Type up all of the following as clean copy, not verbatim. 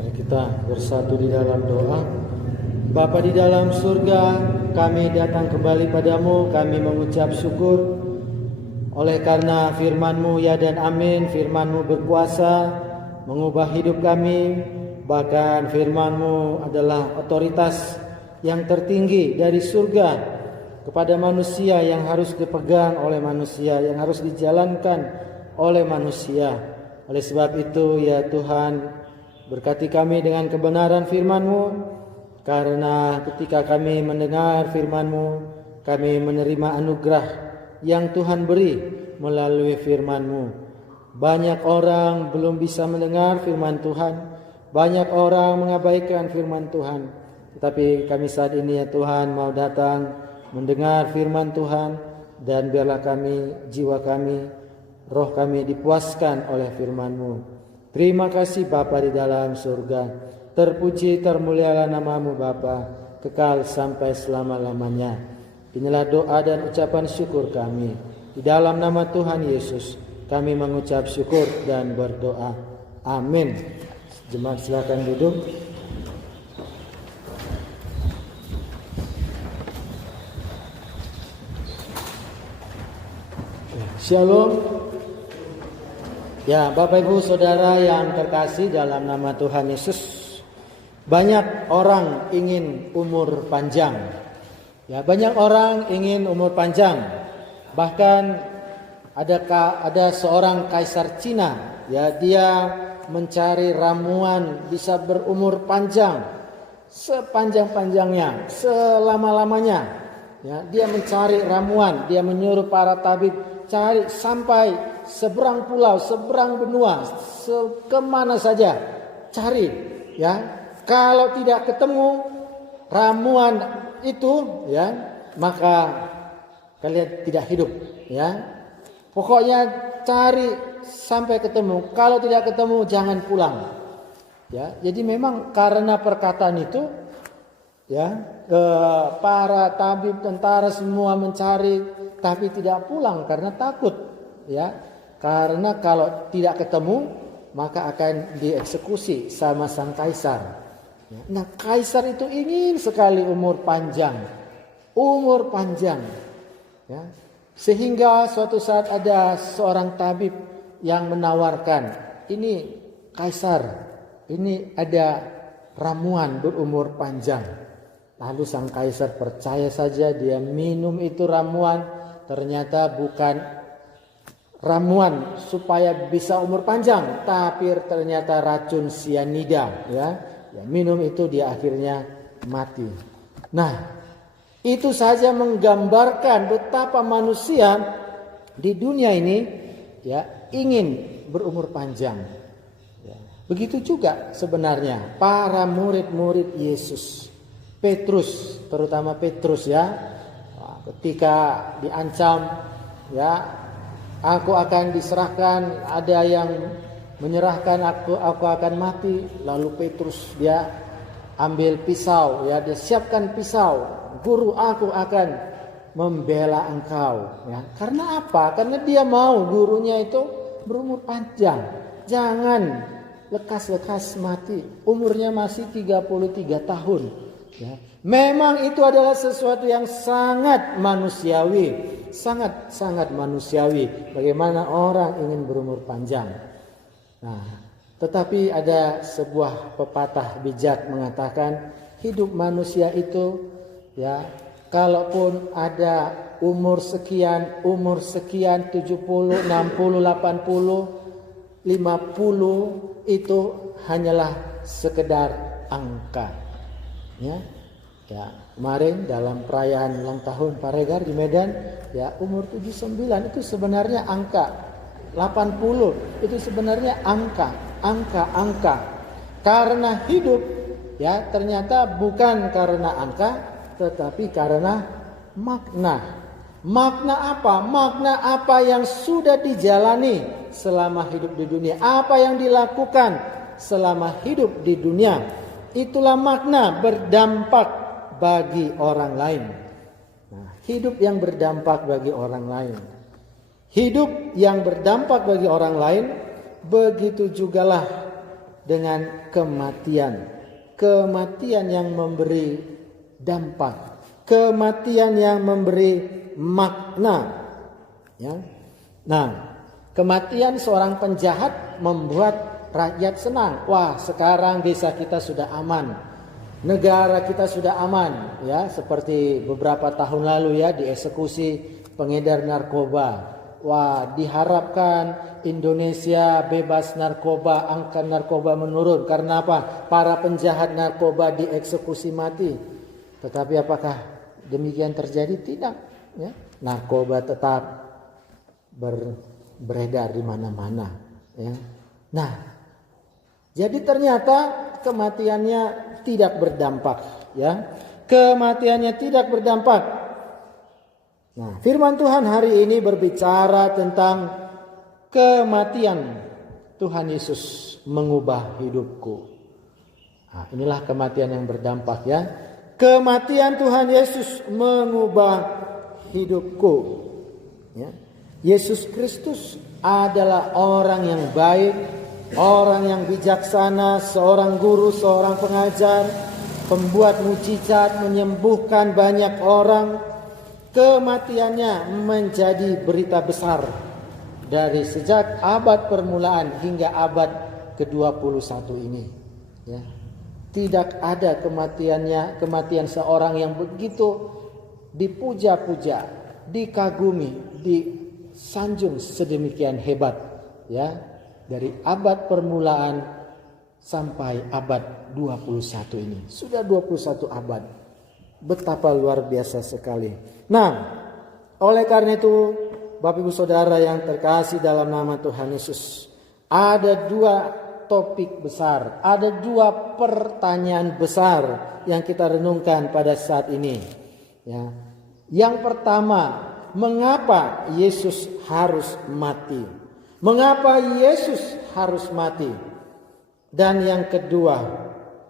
Mari kita bersatu di dalam doa. Bapa di dalam surga, kami datang kembali padamu, kami mengucap syukur oleh karena firman-Mu ya dan amin. Firman-Mu berkuasa mengubah hidup kami. Bahkan firman-Mu adalah otoritas yang tertinggi dari surga kepada manusia, yang harus dipegang oleh manusia, yang harus dijalankan oleh manusia. Oleh sebab itu ya Tuhan, berkati kami dengan kebenaran firman-Mu. Karena ketika kami mendengar firman-Mu, kami menerima anugerah yang Tuhan beri melalui firman-Mu. Banyak orang belum bisa mendengar firman Tuhan. Banyak orang mengabaikan firman Tuhan. Tetapi kami saat ini ya Tuhan mau datang mendengar firman Tuhan. Dan biarlah kami, jiwa kami, roh kami dipuaskan oleh firman-Mu. Terima kasih Bapa di dalam surga. Terpuji termulialah nama-Mu Bapa, kekal sampai selama-lamanya. Inilah doa dan ucapan syukur kami. Di dalam nama Tuhan Yesus kami mengucap syukur dan berdoa. Amin. Jemaat silakan duduk. Shalom. Ya, Bapak Ibu Saudara yang terkasih dalam nama Tuhan Yesus. Banyak orang ingin umur panjang. Ya, banyak orang ingin umur panjang. Bahkan ada seorang kaisar Cina, ya, dia mencari ramuan bisa berumur panjang sepanjang-panjangnya, selama-lamanya. Ya, dia mencari ramuan, dia menyuruh para tabib cari sampai seberang pulau, seberang benua, kemana saja cari, ya. Kalau tidak ketemu ramuan itu, ya, maka kalian tidak hidup, ya. Pokoknya cari sampai ketemu. Kalau tidak ketemu jangan pulang. Ya, jadi memang karena perkataan itu, ya, para tabib, tentara semua mencari tapi tidak pulang karena takut, ya. Karena kalau tidak ketemu maka akan dieksekusi sama sang kaisar. Nah, kaisar itu ingin sekali umur panjang, ya. Sehingga suatu saat ada seorang tabib yang menawarkan, ini kaisar, ini ada ramuan berumur panjang. Lalu sang kaisar percaya saja, dia minum itu ramuan. Ternyata bukan ramuan supaya bisa umur panjang, tapi ternyata racun sianida, ya. Ya, minum itu dia akhirnya mati. Nah, itu saja menggambarkan betapa manusia di dunia ini, ya, ingin berumur panjang. Ya. Begitu juga sebenarnya para murid-murid Yesus. Petrus, terutama Petrus, ya, ketika diancam, ya, aku akan diserahkan, ada yang menyerahkan aku akan mati. Lalu Petrus dia ambil pisau, ya, dia siapkan pisau. Guru, aku akan membela engkau, ya. Karena apa? Karena dia mau gurunya itu berumur panjang. Jangan lekas-lekas mati. Umurnya masih 33 tahun, ya. Memang itu adalah sesuatu yang sangat manusiawi, sangat manusiawi. Bagaimana orang ingin berumur panjang. Nah, tetapi ada sebuah pepatah bijak mengatakan hidup manusia itu, ya, kalaupun ada umur sekian 70, 60, 80, 50 itu hanyalah sekedar angka. Ya. Ya, kemarin dalam perayaan ulang tahun Pak Regar di Medan, ya, umur 79 itu sebenarnya angka. 80 itu sebenarnya angka. Karena hidup, ya, ternyata bukan karena angka, tetapi karena makna. Makna apa? Makna apa yang sudah dijalani selama hidup di dunia, apa yang dilakukan selama hidup di dunia. Itulah makna berdampak bagi orang lain. Nah, hidup yang berdampak bagi orang lain. Hidup yang berdampak bagi orang lain, begitu jugalah dengan kematian. Kematian yang memberi dampak, kematian yang memberi makna. Ya. Nah, kematian seorang penjahat membuat rakyat senang. Wah, sekarang desa kita sudah aman, negara kita sudah aman. Ya, seperti beberapa tahun lalu ya dieksekusi pengedar narkoba. Wah, diharapkan Indonesia bebas narkoba, angka narkoba menurun. Karena apa? Para penjahat narkoba dieksekusi mati. Tetapi apakah demikian terjadi? Tidak. Ya. Narkoba tetap beredar di mana-mana. Ya. Nah, jadi ternyata kematiannya tidak berdampak. Ya. Kematiannya tidak berdampak. Nah, firman Tuhan hari ini berbicara tentang kematian Tuhan Yesus mengubah hidupku. Nah, inilah kematian yang berdampak ya. Kematian Tuhan Yesus mengubah hidupku. Ya. Yesus Kristus adalah orang yang baik, orang yang bijaksana, seorang guru, seorang pengajar, pembuat mujizat, menyembuhkan banyak orang. Kematiannya menjadi berita besar dari sejak abad permulaan hingga abad ke-21 ini. Ya. Tidak ada kematian seorang yang begitu dipuja-puja, dikagumi, disanjung sedemikian hebat. Ya, dari abad permulaan sampai abad 21 ini. Sudah 21 abad. Betapa luar biasa sekali. Nah, oleh karena itu, Bapak Ibu Saudara yang terkasih dalam nama Tuhan Yesus, ada dua topik besar, ada dua pertanyaan besar yang kita renungkan pada saat ini. Ya. Yang pertama, mengapa Yesus harus mati? Mengapa Yesus harus mati? Dan yang kedua,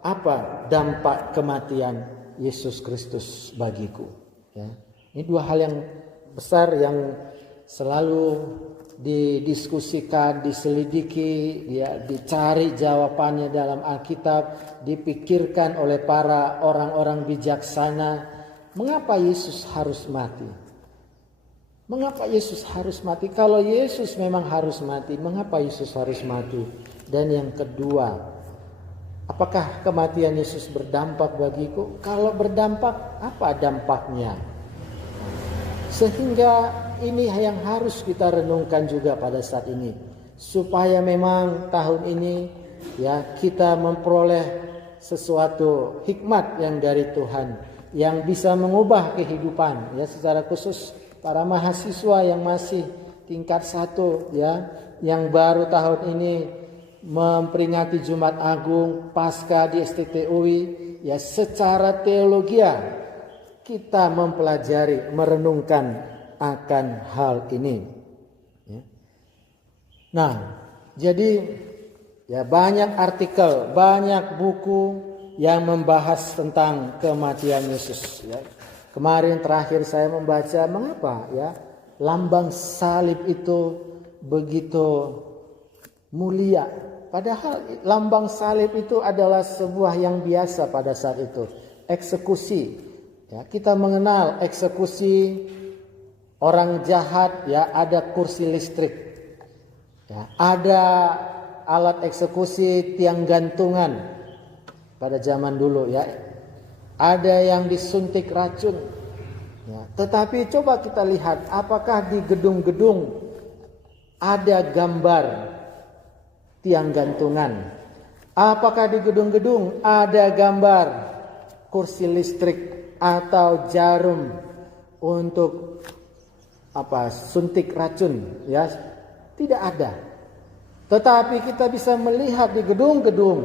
apa dampak kematian Yesus Kristus bagiku? Ya. Ini dua hal yang besar yang selalu didiskusikan, diselidiki, ya, dicari jawabannya dalam Alkitab, dipikirkan oleh para orang-orang bijaksana. Mengapa Yesus harus mati? Mengapa Yesus harus mati? Kalau Yesus memang harus mati, mengapa Yesus harus mati? Dan yang kedua, apakah kematian Yesus berdampak bagiku? Kalau berdampak, apa dampaknya? Sehingga ini yang harus kita renungkan juga pada saat ini. Supaya memang tahun ini ya kita memperoleh sesuatu hikmat yang dari Tuhan. Yang bisa mengubah kehidupan. Ya, secara khusus para mahasiswa yang masih tingkat 1 ya. Yang baru tahun ini memperingati Jumat Agung Paskah di STTUI, ya, secara teologia kita mempelajari, merenungkan akan hal ini. Ya. Nah, jadi ya banyak artikel, banyak buku yang membahas tentang kematian Yesus. Ya. Kemarin terakhir saya membaca mengapa ya lambang salib itu begitu mulia. Padahal lambang salib itu adalah sebuah yang biasa pada saat itu. Eksekusi. Ya, kita mengenal eksekusi orang jahat, ya, ada kursi listrik. Ya, ada alat eksekusi tiang gantungan pada zaman dulu ya. Ada yang disuntik racun. Ya, tetapi coba kita lihat apakah di gedung-gedung ada gambar tiang gantungan. Apakah di gedung-gedung ada gambar kursi listrik atau jarum untuk suntik racun? Ya, tidak ada. Tetapi kita bisa melihat di gedung-gedung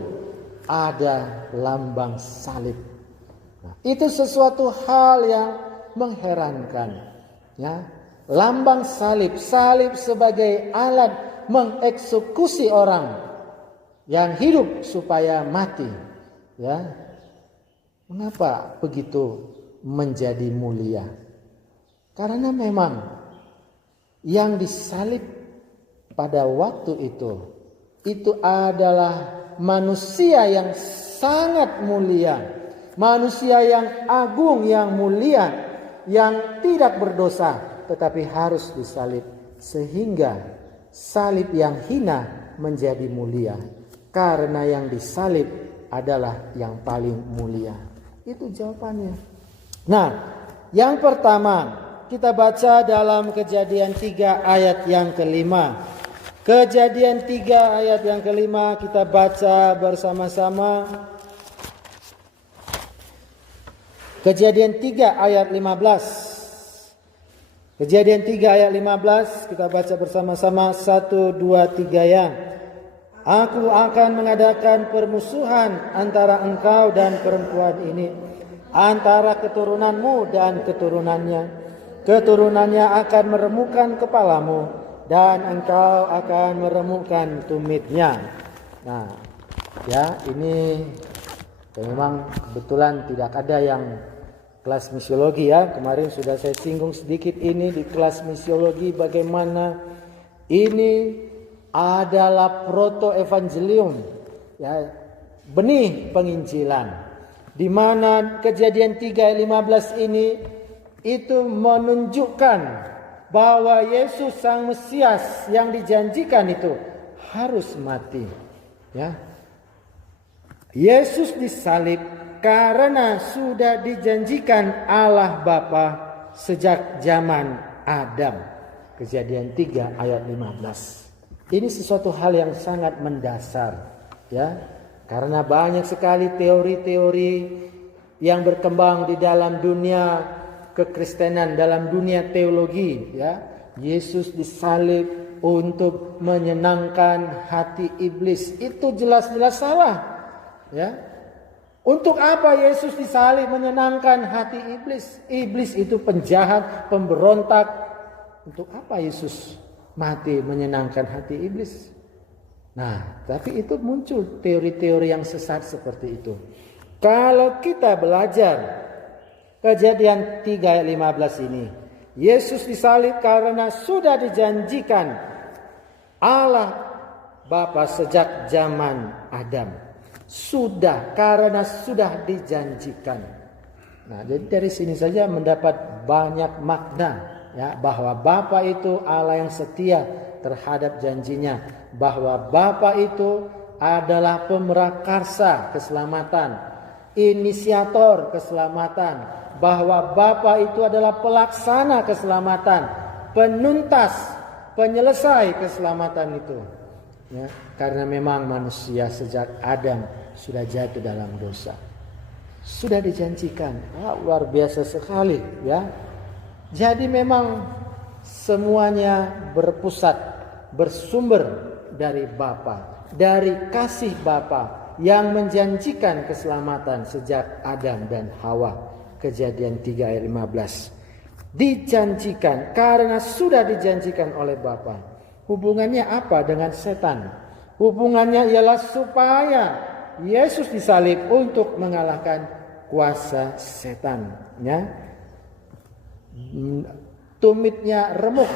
ada lambang salib. Nah, itu sesuatu hal yang mengherankan. Ya, lambang salib, salib sebagai alat mengeksekusi orang yang hidup supaya mati. Ya, mengapa begitu menjadi mulia? Karena memang yang disalib pada waktu itu adalah manusia yang sangat mulia, manusia yang agung, yang mulia, yang tidak berdosa, tetapi harus disalib sehingga salib yang hina menjadi mulia, karena yang disalib adalah yang paling mulia. Itu jawabannya. Nah, yang pertama kita baca dalam Kejadian 3 ayat yang kelima. Kejadian 3 ayat yang kelima kita baca bersama-sama. Kejadian 3 ayat 15. Kejadian 3 ayat 15 kita baca bersama-sama. 1, 2, 3 ya. Aku akan mengadakan permusuhan antara engkau dan perempuan ini, antara keturunanmu dan keturunannya. Keturunannya akan meremukkan kepalamu dan engkau akan meremukkan tumitnya. Nah, ya ini memang kebetulan tidak ada yang kelas misiologi ya. Kemarin sudah saya singgung sedikit ini di kelas misiologi bagaimana ini adalah proto-evangelium, ya, benih penginjilan, di mana Kejadian 3 ayat 15 ini itu menunjukkan bahwa Yesus Sang Mesias yang dijanjikan itu harus mati, ya. Yesus disalib karena sudah dijanjikan Allah Bapa sejak zaman Adam. Kejadian 3 ayat 15. Ini sesuatu hal yang sangat mendasar, ya. Karena banyak sekali teori-teori yang berkembang di dalam dunia kekristenan, dalam dunia teologi, ya. Yesus disalib untuk menyenangkan hati iblis. Itu jelas-jelas salah, ya. Untuk apa Yesus disalib menyenangkan hati iblis? Iblis itu penjahat, pemberontak. Untuk apa Yesus mati menyenangkan hati iblis? Nah, tapi itu muncul teori-teori yang sesat seperti itu. Kalau kita belajar Kejadian 3 ayat 15 ini, Yesus disalib karena sudah dijanjikan Allah Bapa sejak zaman Adam. Karena sudah dijanjikan. Nah, jadi dari sini saja mendapat banyak makna, ya, bahwa Bapa itu Allah yang setia terhadap janjinya, bahwa Bapa itu adalah pemrakarsa keselamatan, inisiator keselamatan, bahwa Bapa itu adalah pelaksana keselamatan, penuntas, penyelesai keselamatan itu, ya, karena memang manusia sejak Adam sudah jatuh dalam dosa, sudah dijanjikan. Luar biasa sekali, ya. Jadi memang semuanya bersumber dari Bapa, dari kasih Bapa yang menjanjikan keselamatan sejak Adam dan Hawa. Kejadian 3 ayat 15. Dijanjikan karena sudah dijanjikan oleh Bapa. Hubungannya apa dengan setan? Hubungannya ialah supaya Yesus disalib untuk mengalahkan kuasa setan, ya. Tumitnya remuk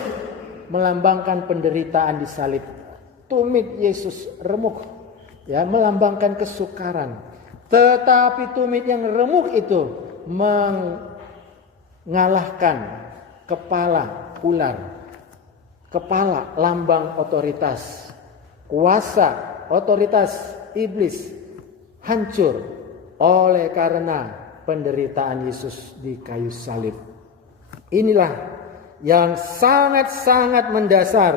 melambangkan penderitaan disalib. Tumit Yesus remuk, ya, melambangkan kesukaran. Tetapi tumit yang remuk itu mengalahkan kepala ular, kepala lambang otoritas, kuasa otoritas iblis hancur oleh karena penderitaan Yesus di kayu salib. Inilah yang sangat-sangat mendasar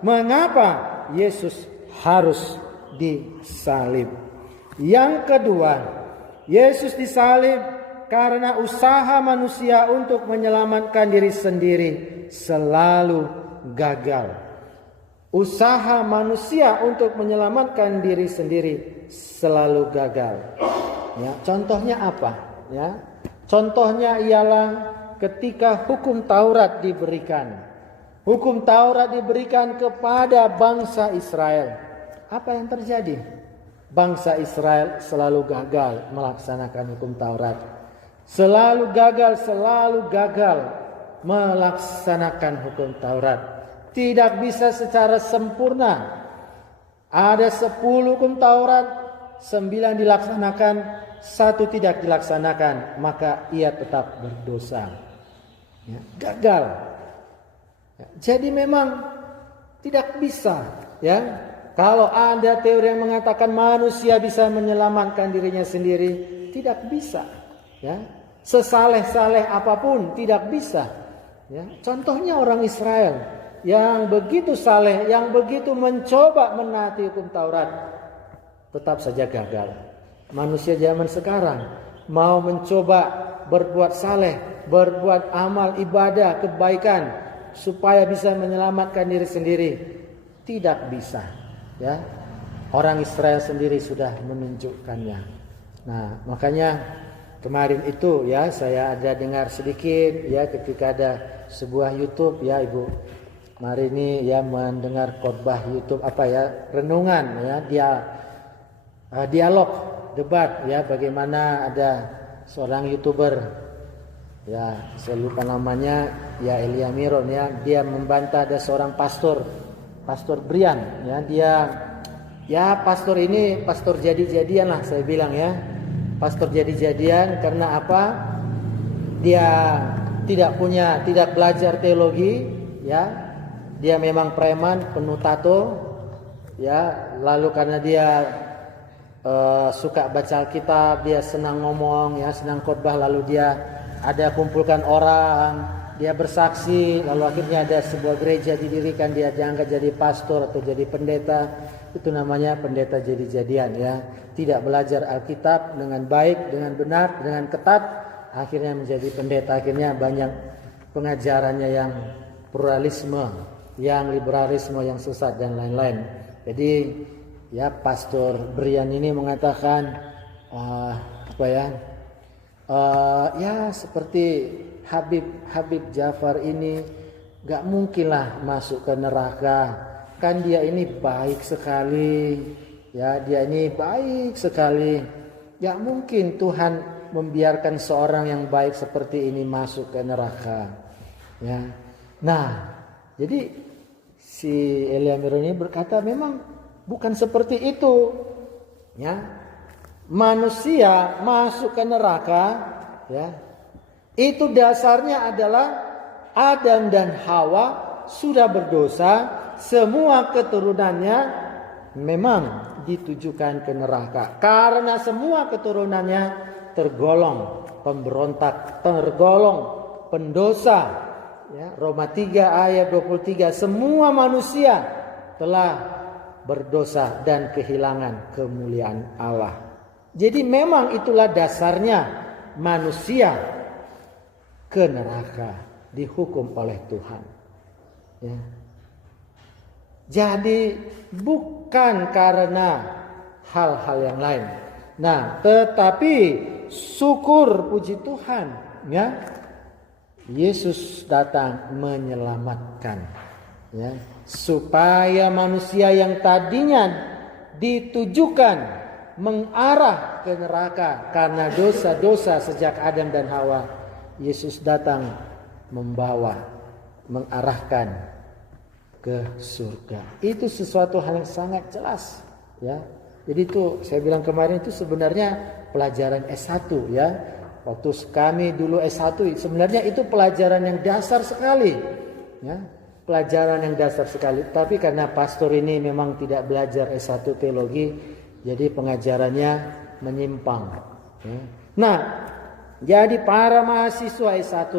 mengapa Yesus harus disalib. Yang kedua, Yesus disalib karena usaha manusia untuk menyelamatkan diri sendiri selalu gagal. Usaha manusia untuk menyelamatkan diri sendiri selalu gagal. Ya, contohnya apa? Ya, contohnya ialah ketika hukum Taurat diberikan. Hukum Taurat diberikan kepada bangsa Israel. Apa yang terjadi? Bangsa Israel selalu gagal melaksanakan hukum Taurat. Selalu gagal melaksanakan hukum Taurat. Tidak bisa secara sempurna. Ada 10 hukum Taurat, 9 dilaksanakan, 1 tidak dilaksanakan, maka ia tetap berdosa. Ya, gagal. Ya, jadi memang tidak bisa, ya. Kalau ada teori yang mengatakan manusia bisa menyelamatkan dirinya sendiri, tidak bisa. Ya, sesaleh-saleh apapun tidak bisa. Ya, contohnya orang Israel yang begitu saleh, yang begitu mencoba menaati hukum Taurat, tetap saja gagal. Manusia zaman sekarang mau mencoba berbuat saleh, berbuat amal ibadah, kebaikan supaya bisa menyelamatkan diri sendiri, tidak bisa. Ya, orang Israel sendiri sudah menunjukkannya. Nah, makanya kemarin itu ya saya ada dengar sedikit ya ketika ada sebuah YouTube ya Ibu. Hari ini ya mendengar khotbah YouTube renungan ya, dialog debat ya, bagaimana ada seorang YouTuber ya, saya lupa namanya ya, Elia Miron ya, dia membantah ada seorang Pastor Brian ya, pastor ini pastor jadi-jadian lah saya bilang ya. Pastor jadi-jadian karena apa? Dia tidak belajar teologi ya. Dia memang preman, penuh tato ya, lalu karena dia suka baca Alkitab, dia senang ngomong ya, senang khotbah, lalu dia ada kumpulkan orang, dia bersaksi, lalu akhirnya ada sebuah gereja didirikan, dia diangkat jadi pastor atau jadi pendeta. Itu namanya pendeta jadi-jadian ya. Tidak belajar Alkitab dengan baik, dengan benar, dengan ketat, akhirnya menjadi pendeta. Akhirnya banyak pengajarannya yang pluralisme, yang liberalisme, yang sesat dan lain-lain. Jadi ya, Pastor Brian ini mengatakan ya seperti Habib Jafar ini gak mungkinlah masuk ke neraka, kan dia ini baik sekali ya, dia ini baik sekali, gak mungkin Tuhan membiarkan seorang yang baik seperti ini masuk ke neraka ya. Nah, jadi si Elia Miron ini berkata memang bukan seperti itu ya. Manusia masuk ke neraka ya, itu dasarnya adalah Adam dan Hawa sudah berdosa, semua keturunannya memang ditujukan ke neraka karena semua keturunannya tergolong pemberontak, tergolong pendosa ya. Roma 3 ayat 23, semua manusia telah berdosa dan kehilangan kemuliaan Allah. Jadi memang itulah dasarnya manusia ke neraka, dihukum oleh Tuhan. Ya. Jadi bukan karena hal-hal yang lain. Nah, tetapi syukur puji Tuhan, ya, Yesus datang menyelamatkan, ya, supaya manusia yang tadinya ditujukan mengarah ke neraka karena dosa-dosa sejak Adam dan Hawa, Yesus datang mengarahkan ke surga. Itu sesuatu hal yang sangat jelas ya. Jadi itu saya bilang kemarin itu sebenarnya pelajaran S1 ya. Waktu kami dulu S1 sebenarnya itu pelajaran yang dasar sekali ya. Pelajaran yang dasar sekali. Tapi karena pastor ini memang tidak belajar S1 teologi, jadi pengajarannya menyimpang ya. Nah, jadi para mahasiswa S1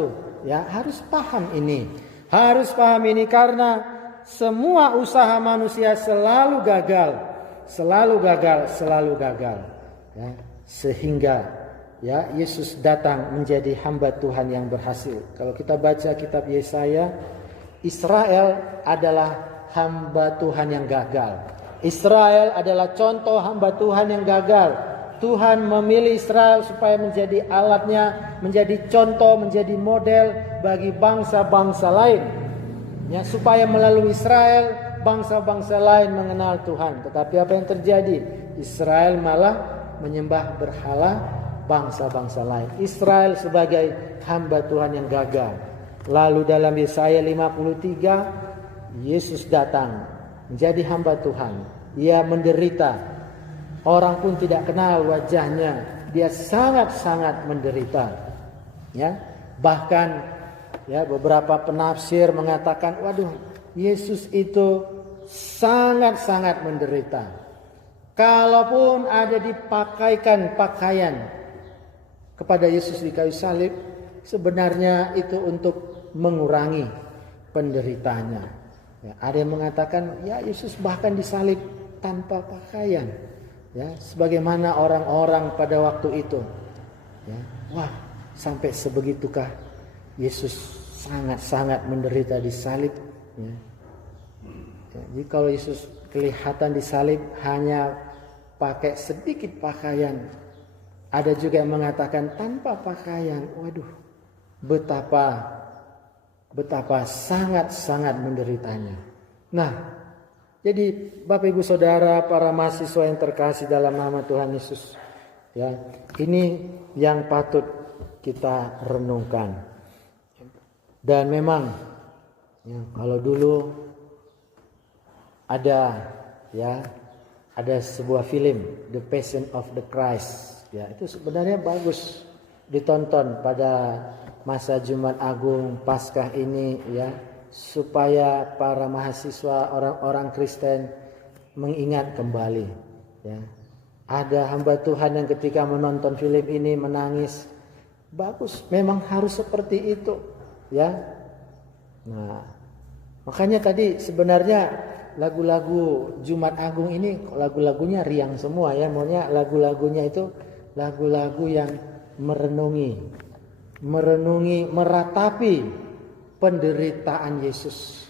ya harus paham ini. Harus paham ini karena semua usaha manusia selalu gagal. Selalu gagal ya. Sehingga ya Yesus datang menjadi hamba Tuhan yang berhasil. Kalau kita baca kitab Yesaya, Israel adalah hamba Tuhan yang gagal. Israel adalah contoh hamba Tuhan yang gagal. Tuhan memilih Israel supaya menjadi alatnya, menjadi contoh, menjadi model bagi bangsa-bangsa lain. Ya, supaya melalui Israel bangsa-bangsa lain mengenal Tuhan. Tetapi apa yang terjadi? Israel malah menyembah berhala bangsa-bangsa lain. Israel sebagai hamba Tuhan yang gagal. Lalu dalam Yesaya 53, Yesus datang menjadi hamba Tuhan. Ia menderita Orang pun tidak kenal wajahnya. Dia sangat-sangat menderita. Ya, bahkan ya beberapa penafsir mengatakan, waduh, Yesus itu sangat-sangat menderita. Kalaupun ada dipakaikan pakaian kepada Yesus di kayu salib, sebenarnya itu untuk mengurangi penderitaannya. Ya, ada yang mengatakan, ya Yesus bahkan disalib tanpa pakaian. Ya, sebagaimana orang-orang pada waktu itu. Ya, wah, sampai sebegitukah Yesus sangat-sangat menderita disalib. Ya. Jadi kalau Yesus kelihatan disalib hanya pakai sedikit pakaian. Ada juga yang mengatakan tanpa pakaian. Waduh, betapa sangat-sangat menderitanya. Nah, jadi Bapak Ibu Saudara, para mahasiswa yang terkasih dalam nama Tuhan Yesus, ya, ini yang patut kita renungkan. Dan memang ya, kalau dulu ada sebuah film The Passion of the Christ, ya, itu sebenarnya bagus ditonton pada masa Jumat Agung Paskah ini, ya, supaya para mahasiswa orang-orang Kristen mengingat kembali. Ya. Ada hamba Tuhan yang ketika menonton film ini menangis. Bagus, memang harus seperti itu. Ya. Nah, makanya tadi sebenarnya lagu-lagu Jumat Agung ini lagu-lagunya riang semua, ya. Maunya lagu-lagunya itu lagu-lagu yang merenungi, meratapi penderitaan Yesus.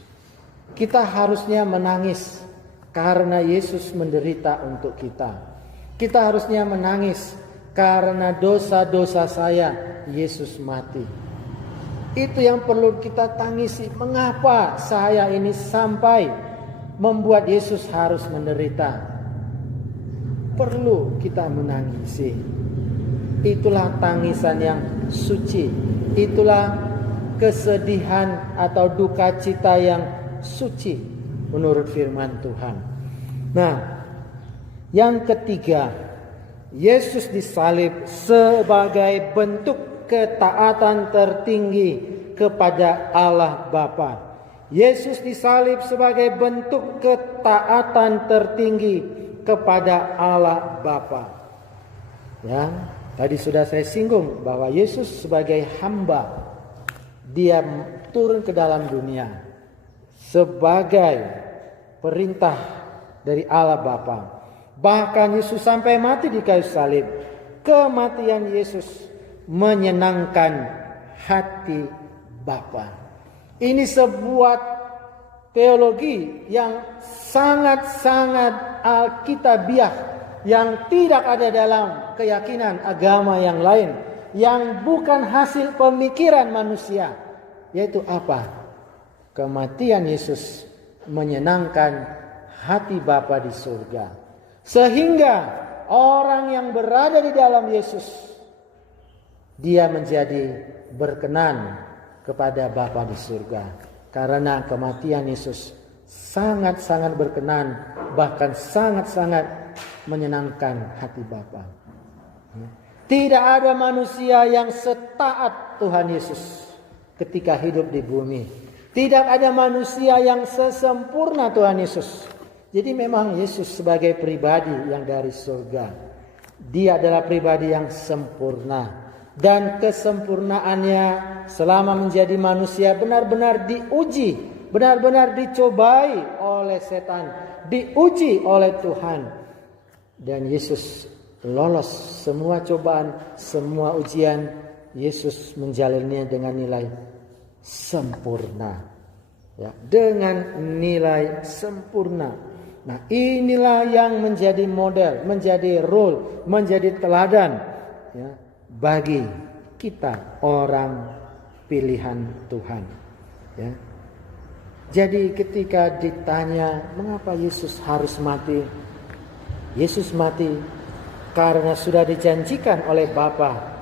Kita harusnya menangis karena Yesus menderita untuk kita. Kita harusnya menangis karena dosa-dosa saya Yesus mati. Itu yang perlu kita tangisi. Mengapa saya ini sampai membuat Yesus harus menderita? Perlu kita menangisi. Itulah tangisan yang suci. Itulah kesedihan atau duka cita yang suci menurut firman Tuhan. Nah, yang ketiga, Yesus disalib sebagai bentuk ketaatan tertinggi kepada Allah Bapa. Yesus disalib sebagai bentuk ketaatan tertinggi kepada Allah Bapa. Ya, tadi sudah saya singgung bahwa Yesus sebagai hamba, Dia turun ke dalam dunia sebagai perintah dari Allah Bapa. Bahkan Yesus sampai mati di kayu salib. Kematian Yesus menyenangkan hati Bapa. Ini sebuah teologi yang sangat-sangat alkitabiah, yang tidak ada dalam keyakinan agama yang lain, yang bukan hasil pemikiran manusia. Yaitu apa? Kematian Yesus menyenangkan hati Bapa di surga. Sehingga orang yang berada di dalam Yesus, dia menjadi berkenan kepada Bapa di surga. Karena kematian Yesus sangat-sangat berkenan, bahkan sangat-sangat menyenangkan hati Bapa. Tidak ada manusia yang setaat Tuhan Yesus ketika hidup di bumi. Tidak ada manusia yang sesempurna Tuhan Yesus. Jadi memang Yesus sebagai pribadi yang dari surga, Dia adalah pribadi yang sempurna. Dan kesempurnaannya selama menjadi manusia benar-benar diuji, benar-benar dicobai oleh setan, diuji oleh Tuhan. Dan Yesus lolos semua cobaan, semua ujian. Yesus menjalaninya dengan nilai sempurna, ya, dengan nilai sempurna. Nah, inilah yang menjadi model, menjadi role, menjadi teladan, ya, bagi kita orang pilihan Tuhan. Ya. Jadi ketika ditanya mengapa Yesus harus mati, Yesus mati karena sudah dijanjikan oleh Bapa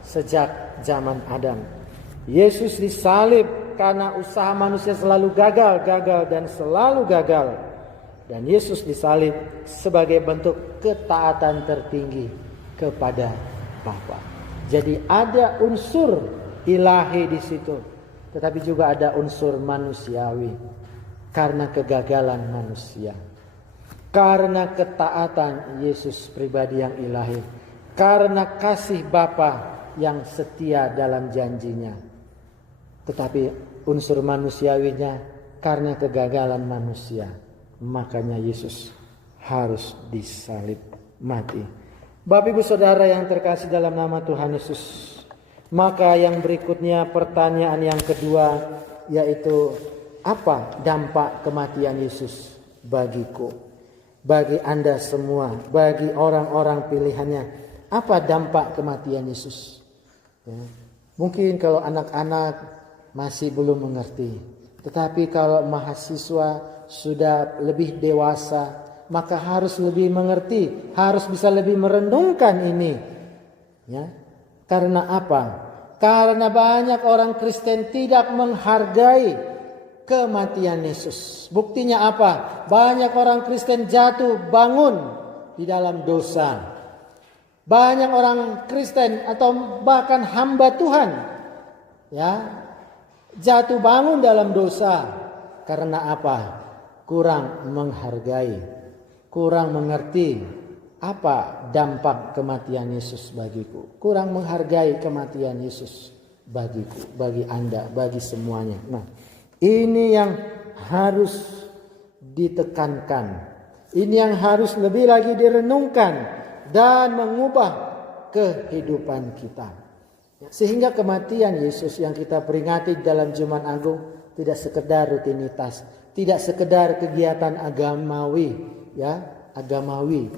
sejak zaman Adam. Yesus disalib karena usaha manusia selalu gagal dan selalu gagal. Dan Yesus disalib sebagai bentuk ketaatan tertinggi kepada Bapa. Jadi ada unsur ilahi di situ, tetapi juga ada unsur manusiawi karena kegagalan manusia. Karena ketaatan Yesus pribadi yang ilahi, karena kasih Bapa yang setia dalam janjinya. Tetapi unsur manusiawinya karena kegagalan manusia, makanya Yesus harus disalib mati. Bapak Ibu Saudara yang terkasih dalam nama Tuhan Yesus, maka yang berikutnya pertanyaan yang kedua, yaitu apa dampak kematian Yesus bagiku, bagi Anda semua, bagi orang-orang pilihannya? Apa dampak kematian Yesus? Ya. Mungkin kalau anak-anak masih belum mengerti, tetapi kalau mahasiswa sudah lebih dewasa, maka harus lebih mengerti, harus bisa lebih merenungkan ini. Ya. Karena apa? Karena banyak orang Kristen tidak menghargai kematian Yesus. Buktinya apa? Banyak orang Kristen jatuh bangun di dalam dosa. Banyak orang Kristen atau bahkan hamba Tuhan, ya, jatuh bangun dalam dosa. Karena apa? Kurang menghargai, kurang mengerti apa dampak kematian Yesus bagiku. Kurang menghargai kematian Yesus bagiku, bagi Anda, bagi semuanya. Nah, ini yang harus ditekankan. Ini yang harus lebih lagi direnungkan dan mengubah kehidupan kita. Sehingga kematian Yesus yang kita peringati dalam Jumat Agung tidak sekedar rutinitas, tidak sekedar kegiatan agamawi, ya, agamawi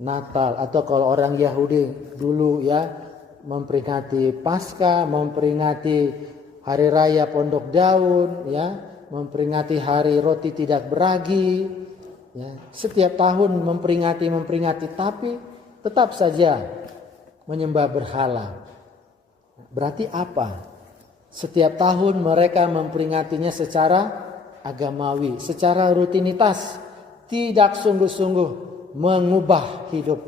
Natal, atau kalau orang Yahudi dulu, ya, memperingati Paskah, memperingati hari raya Pondok Daun, ya, memperingati hari roti tidak beragi, ya, setiap tahun memperingati, tapi tetap saja menyembah berhala. Berarti apa? Setiap tahun mereka memperingatinya secara agamawi, secara rutinitas, tidak sungguh-sungguh mengubah hidup.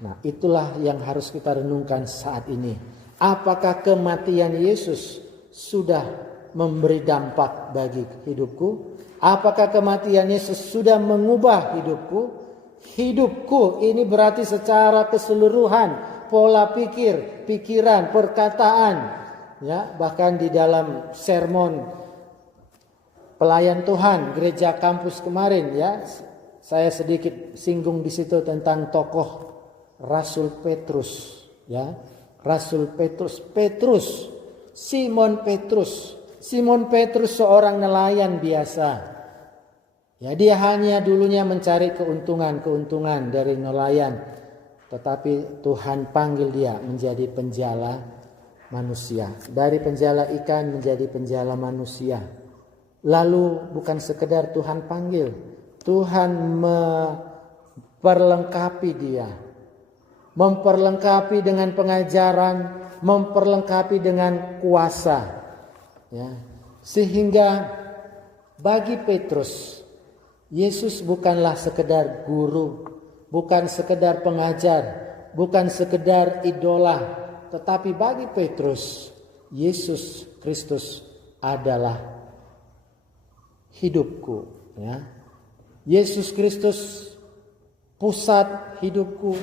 Nah, itulah yang harus kita renungkan saat ini. Apakah kematian Yesus sudah memberi dampak bagi hidupku? Apakah kematian Yesus sudah mengubah hidupku? Hidupku ini berarti secara keseluruhan, pola pikir, pikiran, perkataan, ya, bahkan di dalam sermon pelayan Tuhan gereja kampus kemarin, ya, saya sedikit singgung di situ tentang tokoh Rasul Petrus, ya. Rasul Petrus, Simon Petrus seorang nelayan biasa. Ya, dia hanya dulunya mencari keuntungan dari nelayan, tetapi Tuhan panggil dia menjadi penjala manusia. Dari penjala ikan menjadi penjala manusia. Lalu bukan sekedar Tuhan panggil, Tuhan memperlengkapi dia. Memperlengkapi dengan pengajaran, memperlengkapi dengan kuasa. Ya. Sehingga bagi Petrus, Yesus bukanlah sekedar guru, bukan sekedar pengajar, bukan sekedar idola, tetapi bagi Petrus, Yesus Kristus adalah hidupku, ya. Yesus Kristus pusat hidupku,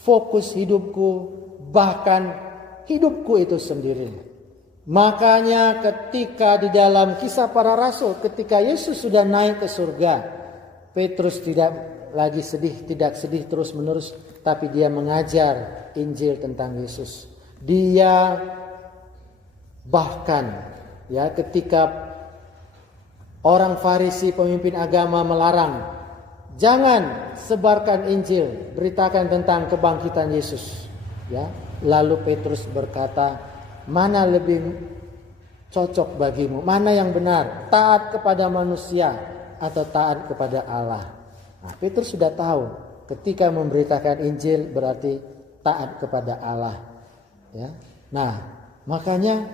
fokus hidupku, bahkan hidupku itu sendiri. Makanya ketika di dalam Kisah Para Rasul, ketika Yesus sudah naik ke surga, Petrus tidak lagi tidak sedih terus-menerus, tapi dia mengajar Injil tentang Yesus. Dia bahkan, ya, ketika orang Farisi pemimpin agama melarang, jangan sebarkan Injil, beritakan tentang kebangkitan Yesus, ya. Lalu Petrus berkata, mana lebih cocok bagimu? Mana yang benar? Taat kepada manusia atau taat kepada Allah? Nah, Petrus sudah tahu ketika memberitakan Injil berarti taat kepada Allah, ya. Nah, makanya,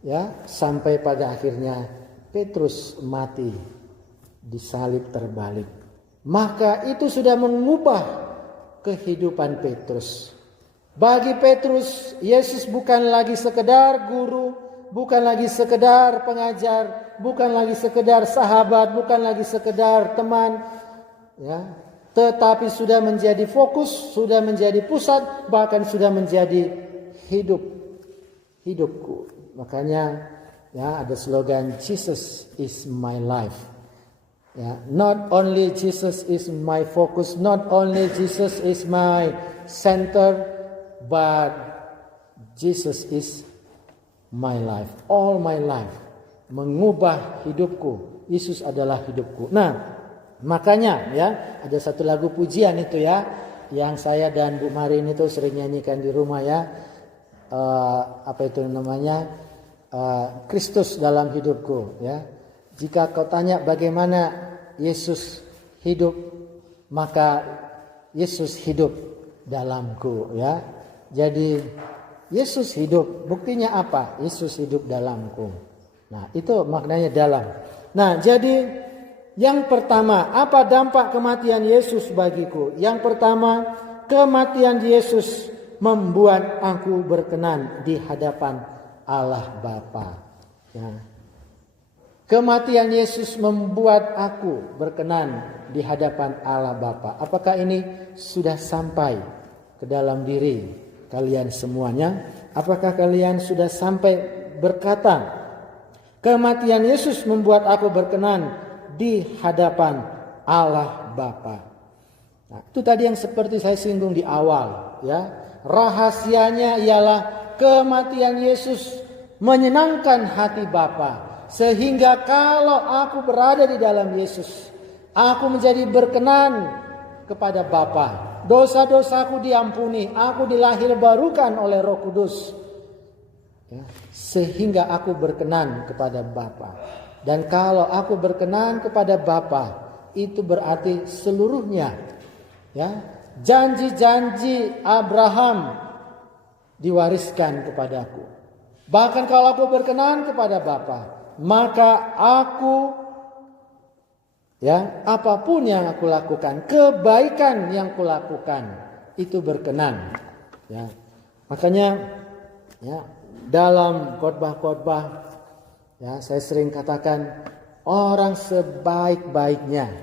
ya, sampai pada akhirnya Petrus mati disalib terbalik. Maka itu sudah mengubah kehidupan Petrus. Bagi Petrus, Yesus bukan lagi sekedar guru, bukan lagi sekedar pengajar, bukan lagi sekedar sahabat, bukan lagi sekedar teman, ya, tetapi sudah menjadi fokus, sudah menjadi pusat, bahkan sudah menjadi hidupku. Makanya ya ada slogan Jesus is my life. Ya, not only Jesus is my focus, not only Jesus is my center, but Jesus is my life, all my life. Mengubah hidupku. Yesus adalah hidupku. Nah, makanya ya ada satu lagu pujian itu ya, yang saya dan Bu Marin itu sering nyanyikan di rumah ya. Apa itu namanya? Kristus dalam hidupku ya. Jika kau tanya bagaimana Yesus hidup, maka Yesus hidup dalamku ya. Jadi Yesus hidup, buktinya apa? Yesus hidup dalamku. Nah, itu maknanya dalam. Nah, jadi yang pertama, apa dampak kematian Yesus bagiku? Yang pertama, kematian Yesus membuat aku berkenan di hadapan Allah Bapa. Ya. Kematian Yesus membuat aku berkenan di hadapan Allah Bapa. Apakah ini sudah sampai ke dalam diri kalian semuanya? Apakah kalian sudah sampai berkata, kematian Yesus membuat aku berkenan di hadapan Allah Bapa? Nah, itu tadi yang seperti saya singgung di awal ya. Rahasianya ialah kematian Yesus menyenangkan hati Bapa. Sehingga kalau aku berada di dalam Yesus, aku menjadi berkenan kepada Bapa. Dosa-dosaku diampuni, aku dilahirbarukan oleh Roh Kudus. Ya, sehingga aku berkenan kepada Bapa. Dan kalau aku berkenan kepada Bapa, itu berarti seluruhnya ya, janji-janji Abraham diwariskan kepadaku. Bahkan kalau aku berkenan kepada Bapa, maka aku ya apapun yang aku lakukan, kebaikan yang kulakukan itu berkenan. Ya, makanya ya dalam khotbah-khotbah ya saya sering katakan orang sebaik-baiknya,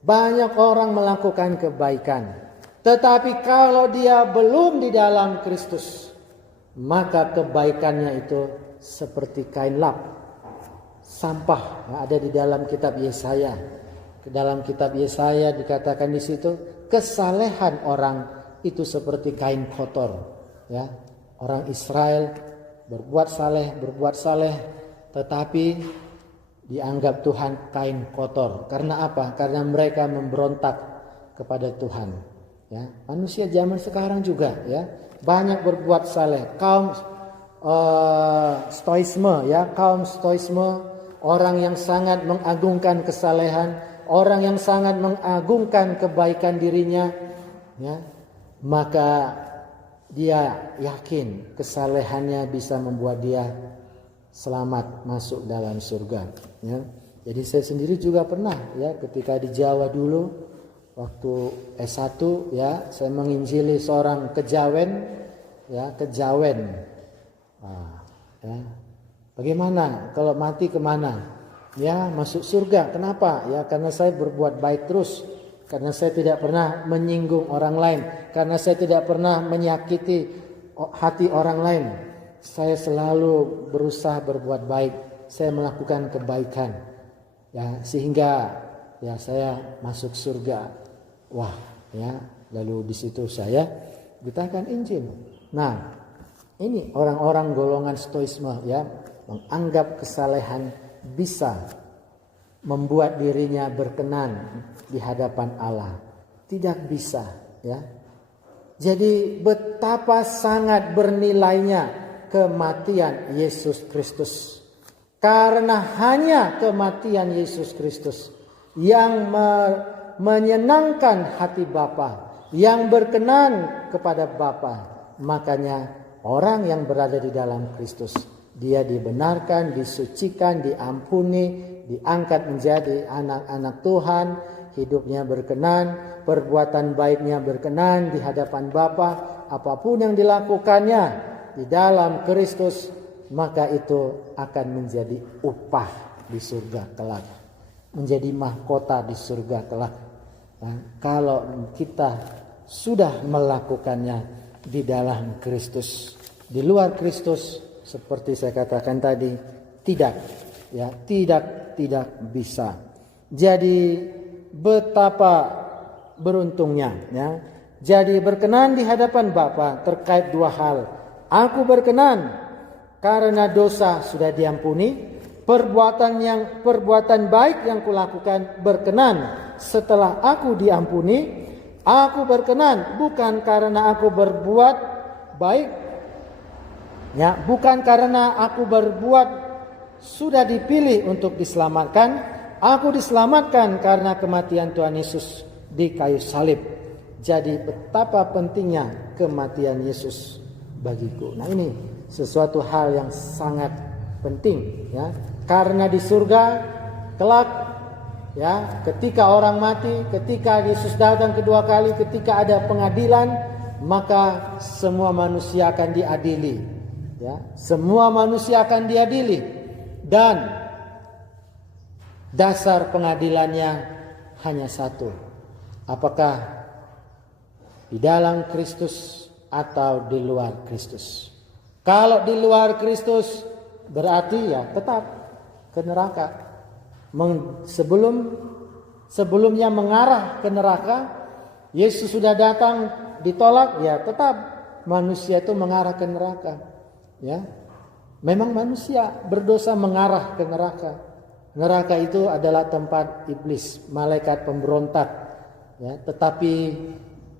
banyak orang melakukan kebaikan, tetapi kalau dia belum di dalam Kristus, maka kebaikannya itu seperti kain lap, sampah. Ada di dalam kitab Yesaya. Dalam kitab Yesaya dikatakan di situ, kesalehan orang itu seperti kain kotor. Ya, orang Israel berbuat saleh, tetapi dianggap Tuhan kain kotor. Karena apa? Karena mereka memberontak kepada Tuhan. Ya, manusia zaman sekarang juga ya banyak berbuat saleh. Kaum stoisme ya, kaum stoisme, orang yang sangat mengagungkan kesalehan, orang yang sangat mengagungkan kebaikan dirinya, ya, maka dia yakin kesalehannya bisa membuat dia selamat masuk dalam surga. Ya. Jadi saya sendiri juga pernah ya ketika di Jawa dulu waktu S1 ya saya menginjili seorang kejawen ya kejawen. Ya. Bagaimana kalau mati kemana? Ya masuk surga. Kenapa? Ya karena saya berbuat baik terus. Karena saya tidak pernah menyinggung orang lain. Karena saya tidak pernah menyakiti hati orang lain. Saya selalu berusaha berbuat baik. Saya melakukan kebaikan. Ya sehingga ya saya masuk surga. Wah, ya. Lalu di situ saya beritakan Injil. Nah, ini orang-orang golongan stoisme ya menganggap kesalehan bisa membuat dirinya berkenan di hadapan Allah. Tidak bisa ya. Jadi betapa sangat bernilainya kematian Yesus Kristus. Karena hanya kematian Yesus Kristus yang menyenangkan hati Bapa, yang berkenan kepada Bapa. Makanya orang yang berada di dalam Kristus, dia dibenarkan, disucikan, diampuni, diangkat menjadi anak-anak Tuhan, hidupnya berkenan, perbuatan baiknya berkenan di hadapan Bapa, apapun yang dilakukannya di dalam Kristus, maka itu akan menjadi upah di surga kelak, menjadi mahkota di surga kelak. Nah, kalau kita sudah melakukannya di dalam Kristus, di luar Kristus, seperti saya katakan tadi, tidak bisa. Jadi betapa beruntungnya, ya. Jadi berkenan di hadapan Bapa terkait dua hal. Aku berkenan karena dosa sudah diampuni, perbuatan baik yang kulakukan berkenan setelah aku diampuni. Aku berkenan bukan karena aku berbuat baik, ya, bukan karena aku berbuat sudah dipilih untuk diselamatkan. Aku diselamatkan karena kematian Tuhan Yesus di kayu salib. Jadi betapa pentingnya kematian Yesus bagiku. Nah, ini sesuatu hal yang sangat penting, ya. Karena di surga kelak, ya, ketika orang mati, ketika Yesus datang kedua kali, ketika ada pengadilan, maka semua manusia akan diadili, ya. Semua manusia akan diadili, dan dasar pengadilannya hanya satu. Apakah di dalam Kristus atau di luar Kristus? Kalau di luar Kristus berarti ya tetap ke neraka. Sebelumnya mengarah ke neraka, Yesus sudah datang ditolak, ya tetap manusia itu mengarah ke neraka, ya. Memang manusia berdosa mengarah ke neraka. Neraka itu adalah tempat iblis, malaikat pemberontak, ya. Tetapi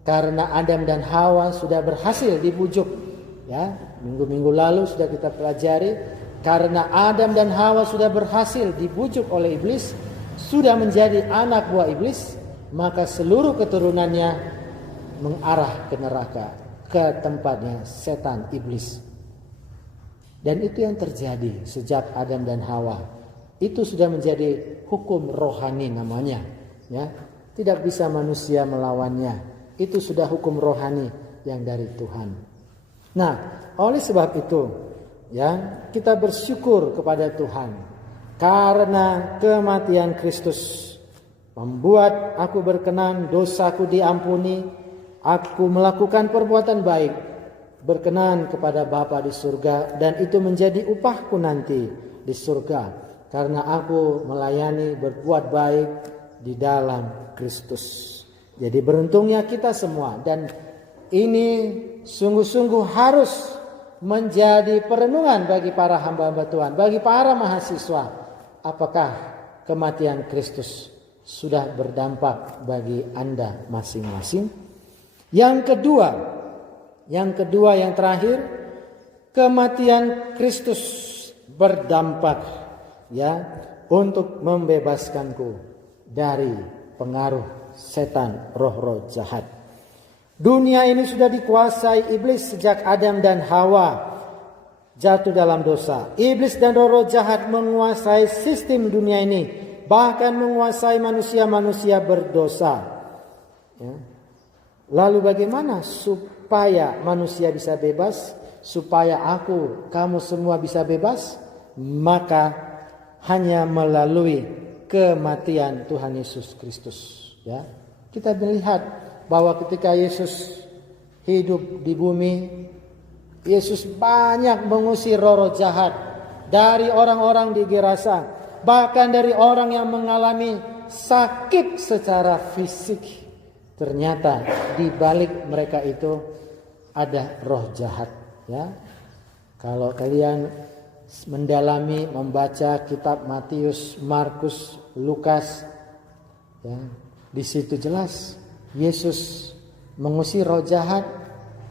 karena Adam dan Hawa sudah berhasil dibujuk, ya, minggu-minggu lalu sudah kita pelajari, karena Adam dan Hawa sudah berhasil dibujuk oleh iblis, sudah menjadi anak buah iblis, maka seluruh keturunannya mengarah ke neraka, ke tempatnya setan iblis. Dan itu yang terjadi sejak Adam dan Hawa. Itu sudah menjadi hukum rohani namanya, ya. Tidak bisa manusia melawannya. Itu sudah hukum rohani yang dari Tuhan. Nah, oleh sebab itu, ya, kita bersyukur kepada Tuhan karena kematian Kristus membuat aku berkenan, dosaku diampuni, aku melakukan perbuatan baik, berkenan kepada Bapa di surga, dan itu menjadi upahku nanti di surga karena aku melayani berbuat baik di dalam Kristus. Jadi beruntungnya kita semua, dan ini sungguh-sungguh harus menjadi perenungan bagi para hamba-hamba Tuhan, bagi para mahasiswa. Apakah kematian Kristus sudah berdampak bagi Anda masing-masing? Yang kedua yang terakhir, kematian Kristus berdampak, ya, untuk membebaskanku dari pengaruh setan, roh-roh jahat. Dunia ini sudah dikuasai iblis sejak Adam dan Hawa jatuh dalam dosa. Iblis dan roh-roh jahat menguasai sistem dunia ini, bahkan menguasai manusia-manusia berdosa, ya. Lalu bagaimana supaya manusia bisa bebas? Supaya kamu semua bisa bebas? Maka hanya melalui kematian Tuhan Yesus Kristus, ya. Kita melihat bahwa ketika Yesus hidup di bumi, Yesus banyak mengusir roh-roh jahat dari orang-orang di Gerasa, bahkan dari orang yang mengalami sakit secara fisik. Ternyata di balik mereka itu ada roh jahat, ya. Kalau kalian mendalami membaca kitab Matius, Markus, Lukas, ya, di situ jelas Yesus mengusir roh jahat,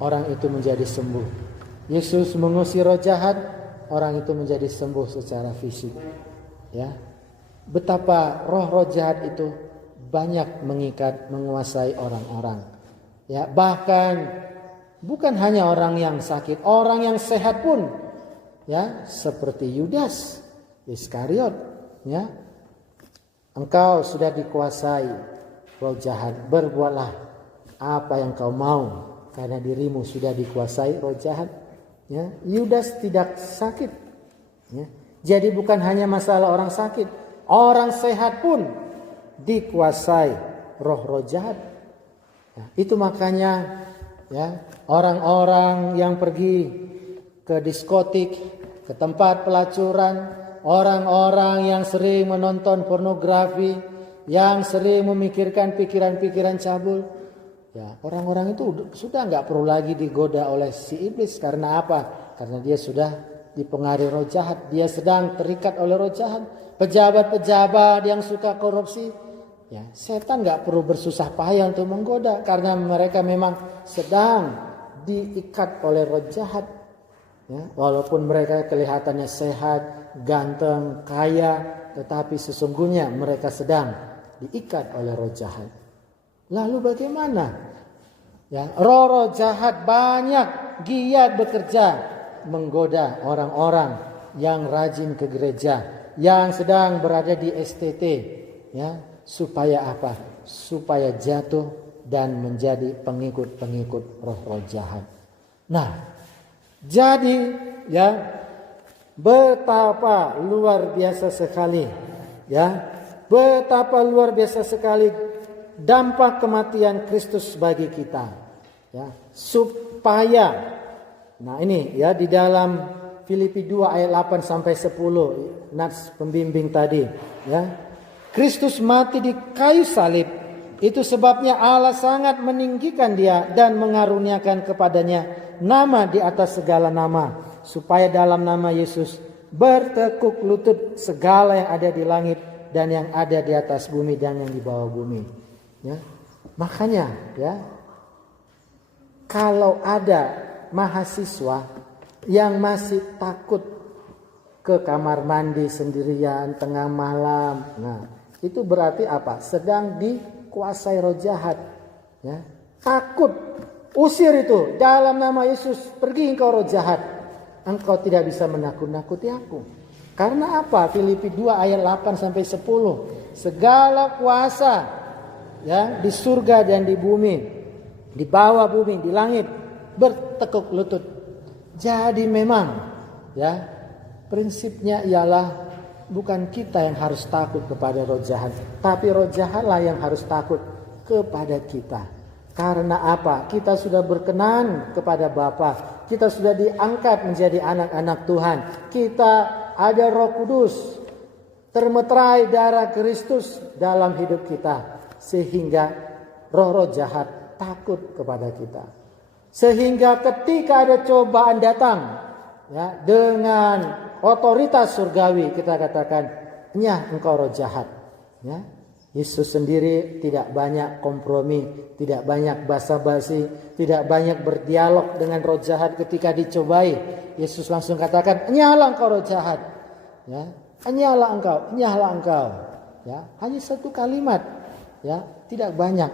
orang itu menjadi sembuh. Yesus mengusir roh jahat, orang itu menjadi sembuh secara fisik, ya. Betapa roh-roh jahat itu banyak mengikat, menguasai orang-orang, ya. Bahkan bukan hanya orang yang sakit, orang yang sehat pun, ya, seperti Yudas Iskariot, ya, engkau sudah dikuasai roh jahat, berbuatlah apa yang kau mau karena dirimu sudah dikuasai roh jahat. Ya, Yudas tidak sakit. Ya. Jadi bukan hanya masalah orang sakit, orang sehat pun dikuasai roh-roh jahat. Ya, itu makanya ya, orang-orang yang pergi ke diskotik, ke tempat pelacuran, orang-orang yang sering menonton pornografi, yang sering memikirkan pikiran-pikiran cabul, ya, orang-orang itu sudah nggak perlu lagi digoda oleh si iblis. Karena apa? Karena dia sudah dipengaruhi roh jahat. Dia sedang terikat oleh roh jahat. Pejabat-pejabat yang suka korupsi, ya, setan nggak perlu bersusah payah untuk menggoda karena mereka memang sedang diikat oleh roh jahat. Ya, walaupun mereka kelihatannya sehat, ganteng, kaya, tetapi sesungguhnya mereka sedang diikat oleh roh jahat. Lalu bagaimana? Ya, roh-roh jahat banyak giat bekerja menggoda orang-orang yang rajin ke gereja, yang sedang berada di STT, ya, supaya apa? Supaya jatuh dan menjadi pengikut-pengikut roh-roh jahat. Nah, jadi ya, betapa luar biasa sekali, ya, betapa luar biasa sekali dampak kematian Kristus bagi kita, ya, supaya, nah ini ya di dalam Filipi 2 ayat 8 sampai 10 nats pembimbing tadi, ya, Kristus mati di kayu salib, itu sebabnya Allah sangat meninggikan dia dan mengaruniakan kepadanya nama di atas segala nama, supaya dalam nama Yesus bertekuk lutut segala yang ada di langit dan yang ada di atas bumi dan yang di bawah bumi. Ya, makanya ya, kalau ada mahasiswa yang masih takut ke kamar mandi sendirian tengah malam, nah itu berarti apa? Sedang dikuasai roh jahat. Ya, takut, usir itu dalam nama Yesus, pergi engkau roh jahat, engkau tidak bisa menakut-nakuti aku. Karena apa? Filipi 2 ayat 8 sampai 10, segala kuasa, ya, di surga dan di bumi, di bawah bumi, di langit, bertekuk lutut. Jadi memang ya, prinsipnya ialah bukan kita yang harus takut kepada roh jahat, tapi roh jahatlah yang harus takut kepada kita. Karena apa? Kita sudah berkenan kepada Bapa, kita sudah diangkat menjadi anak-anak Tuhan, kita ada Roh Kudus, termeterai darah Kristus dalam hidup kita, sehingga roh-roh jahat takut kepada kita. Sehingga ketika ada cobaan datang, ya, dengan otoritas surgawi, kita katakan, "Nyah, engkau roh jahat." Ya, Yesus sendiri tidak banyak kompromi, tidak banyak basa-basi, tidak banyak berdialog dengan roh jahat ketika dicobai. Yesus langsung katakan, "Nyahlah engkau roh jahat." Ya, "Nyahlah engkau, nyahlah engkau." Ya, hanya satu kalimat. Ya, tidak banyak.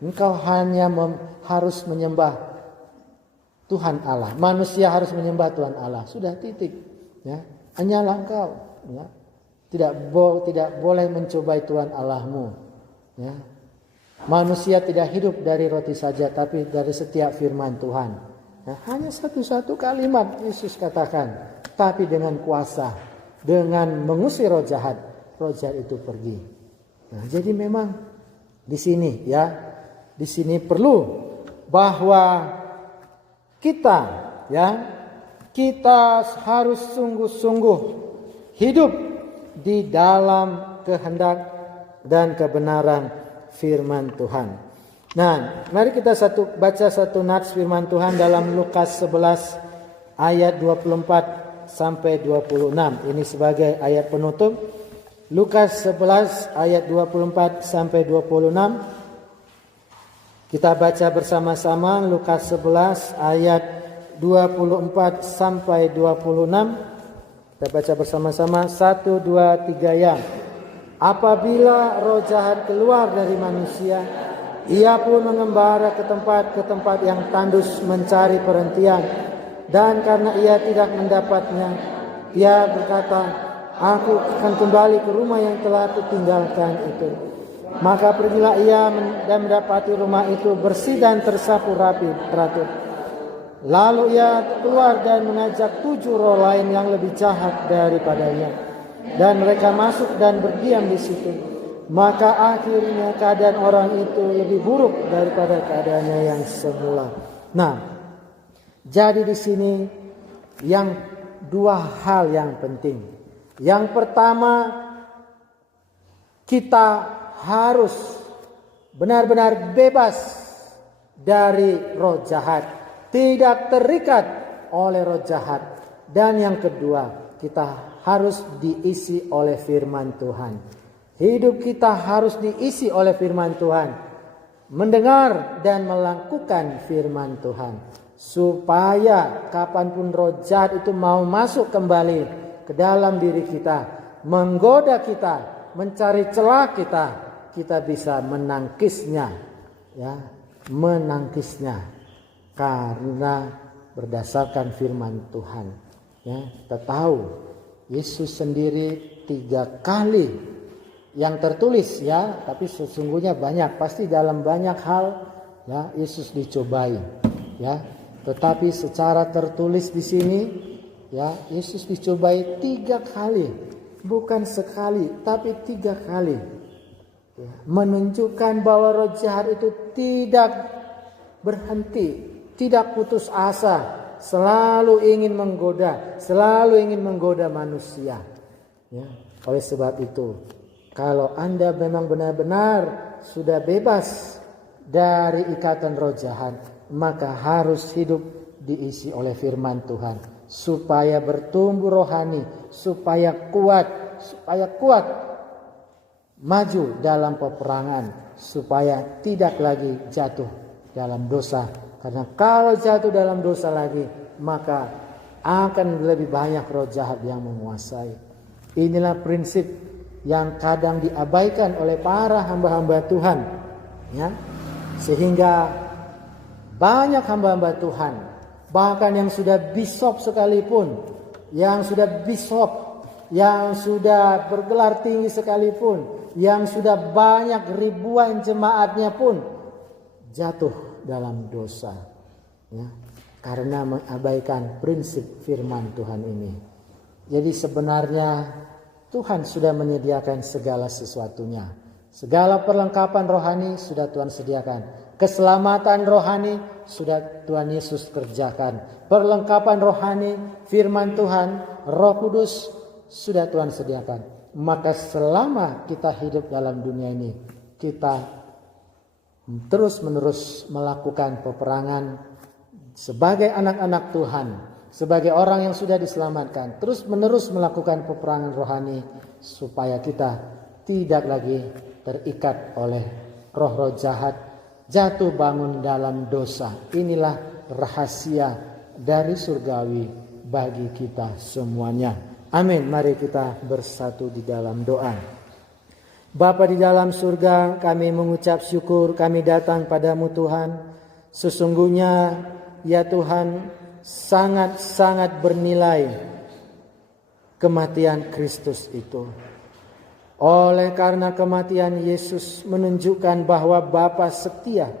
Engkau hanya harus menyembah Tuhan Allah. Manusia harus menyembah Tuhan Allah. Sudah, titik. Ya, hanyalah engkau. Ya, tidak boleh mencobai Tuhan Allahmu. Ya, manusia tidak hidup dari roti saja, tapi dari setiap firman Tuhan. Ya, hanya satu kalimat Yesus katakan, tapi dengan kuasa, dengan mengusir roh jahat itu pergi. Nah, jadi memang di sini ya, di sini perlu bahwa kita harus sungguh-sungguh hidup di dalam kehendak dan kebenaran firman Tuhan. Nah, mari kita baca satu nats firman Tuhan dalam Lukas 11 ayat 24 sampai 26. Ini sebagai ayat penutup. Lukas 11 ayat 24 sampai 26. Kita baca bersama-sama Lukas 11 ayat 24 sampai 26. Kita baca bersama-sama 1, 2, 3 ya. Apabila roh jahat keluar dari manusia, ia pun mengembara ke tempat yang tandus mencari perhentian, dan karena ia tidak mendapatnya, ia berkata, aku akan kembali ke rumah yang telah kutinggalkan itu. Maka pergilah ia dan mendapati rumah itu bersih dan tersapu rapi teratur. Lalu ia keluar dan mengajak 7 roh lain yang lebih jahat daripadanya, dan mereka masuk dan berdiam di situ. Maka akhirnya keadaan orang itu lebih buruk daripada keadaannya yang semula. Nah, jadi di sini yang 2 hal yang penting. Yang pertama, kita harus benar-benar bebas dari roh jahat, tidak terikat oleh roh jahat. Dan yang kedua, kita harus diisi oleh firman Tuhan. Hidup kita harus diisi oleh firman Tuhan, mendengar dan melakukan firman Tuhan, supaya kapanpun roh jahat itu mau masuk kembali ke dalam diri kita, menggoda kita, mencari celah kita bisa menangkisnya, ya, menangkisnya karena berdasarkan firman Tuhan. Ya, kita tahu Yesus sendiri 3 kali yang tertulis, ya, tapi sesungguhnya banyak, pasti dalam banyak hal, ya, Yesus dicobai, ya. Tetapi secara tertulis di sini, ya, Yesus dicobai 3 kali, bukan sekali, tapi 3 kali. Ya, menunjukkan bahwa roh jahat itu tidak berhenti, tidak putus asa, selalu ingin menggoda manusia. Ya, oleh sebab itu, kalau Anda memang benar-benar sudah bebas dari ikatan roh jahat, maka harus hidup diisi oleh firman Tuhan, supaya bertumbuh rohani, supaya kuat maju dalam peperangan, supaya tidak lagi jatuh dalam dosa. Karena kalau jatuh dalam dosa lagi, maka akan lebih banyak roh jahat yang menguasai. Inilah prinsip yang kadang diabaikan oleh para hamba-hamba Tuhan, ya. Sehingga banyak hamba-hamba Tuhan, bahkan yang sudah bishop sekalipun, yang sudah bergelar tinggi sekalipun, yang sudah banyak ribuan jemaatnya pun jatuh dalam dosa, ya, karena mengabaikan prinsip firman Tuhan ini. Jadi sebenarnya Tuhan sudah menyediakan segala sesuatunya. Segala perlengkapan rohani sudah Tuhan sediakan. Keselamatan rohani sudah Tuhan Yesus kerjakan. Perlengkapan rohani, firman Tuhan, Roh Kudus sudah Tuhan sediakan. Maka selama kita hidup dalam dunia ini, kita terus-menerus melakukan peperangan sebagai anak-anak Tuhan, sebagai orang yang sudah diselamatkan, terus-menerus melakukan peperangan rohani supaya kita tidak lagi terikat oleh roh-roh jahat, jatuh bangun dalam dosa. Inilah rahasia dari surgawi bagi kita semuanya. Amin. Mari kita bersatu di dalam doa. Bapa di dalam surga, kami mengucap syukur kami datang padamu Tuhan. Sesungguhnya ya Tuhan, sangat-sangat bernilai kematian Kristus itu. Oleh karena kematian Yesus menunjukkan bahwa Bapa setia.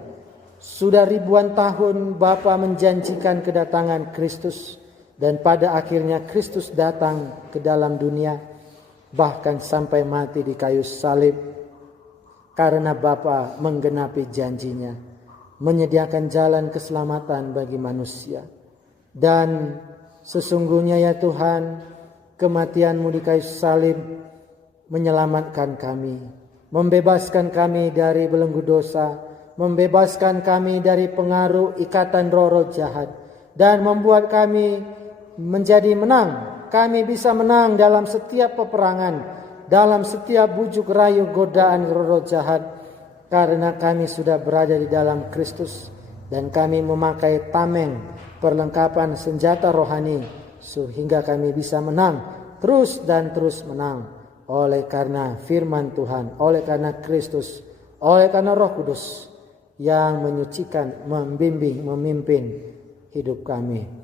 Sudah ribuan tahun Bapa menjanjikan kedatangan Kristus. Dan pada akhirnya Kristus datang ke dalam dunia, bahkan sampai mati di kayu salib, karena Bapa menggenapi janjinya, menyediakan jalan keselamatan bagi manusia. Dan sesungguhnya ya Tuhan, kematian-Mu di kayu salib menyelamatkan kami, membebaskan kami dari belenggu dosa, membebaskan kami dari pengaruh ikatan roh-roh jahat, dan membuat kami menjadi menang. Kami bisa menang dalam setiap peperangan, dalam setiap bujuk rayu godaan roh jahat, karena kami sudah berada di dalam Kristus, dan kami memakai tameng, perlengkapan senjata rohani, sehingga kami bisa menang terus dan terus menang, oleh karena firman Tuhan, oleh karena Kristus, oleh karena Roh Kudus yang menyucikan, membimbing, memimpin hidup kami.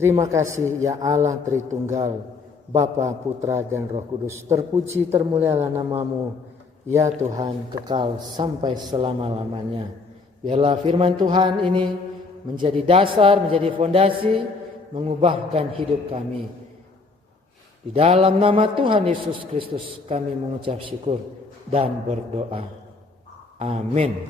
Terima kasih ya Allah Tritunggal. Bapa, Putra, dan Roh Kudus. Terpuji termulialah namamu, ya Tuhan, kekal sampai selama-lamanya. Biarlah firman Tuhan ini menjadi dasar, menjadi fondasi, mengubahkan hidup kami. Di dalam nama Tuhan Yesus Kristus kami mengucap syukur dan berdoa. Amin.